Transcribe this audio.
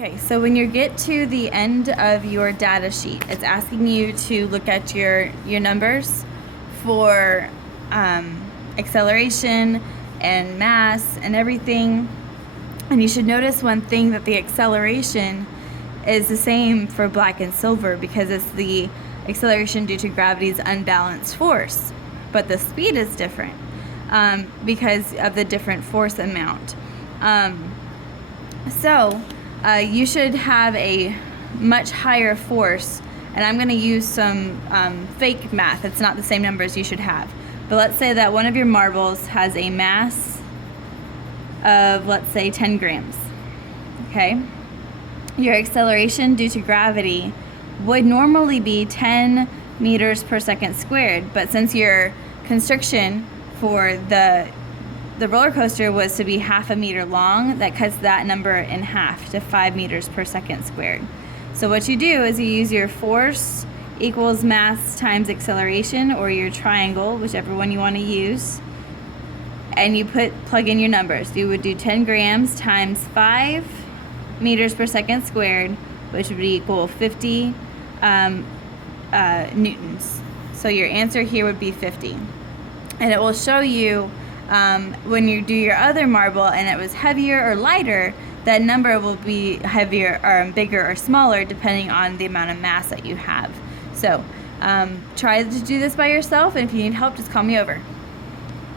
Okay, so when you get to the end of your data sheet, it's asking you to look at your numbers for acceleration and mass and everything. And you should notice one thing, that the acceleration is the same for black and silver because it's the acceleration due to gravity's unbalanced force. But the speed is different because of the different force amount. You should have a much higher force, and I'm going to use some fake math. It's not the same numbers you should have. But let's say that one of your marbles has a mass of, let's say, 10 grams. Okay? Your acceleration due to gravity would normally be 10 meters per second squared, but since your constriction for the roller coaster was to be half a meter long, that cuts that number in half to 5 meters per second squared. So what you do is you use your force equals mass times acceleration, or your triangle, whichever one you want to use, and you plug in your numbers. You would do 10 grams times 5 meters per second squared, which would equal 50 newtons. So your answer here would be 50. And it will show you when you do your other marble and it was heavier or lighter, that number will be heavier or bigger or smaller depending on the amount of mass that you have. So try to do this by yourself, and if you need help, just call me over.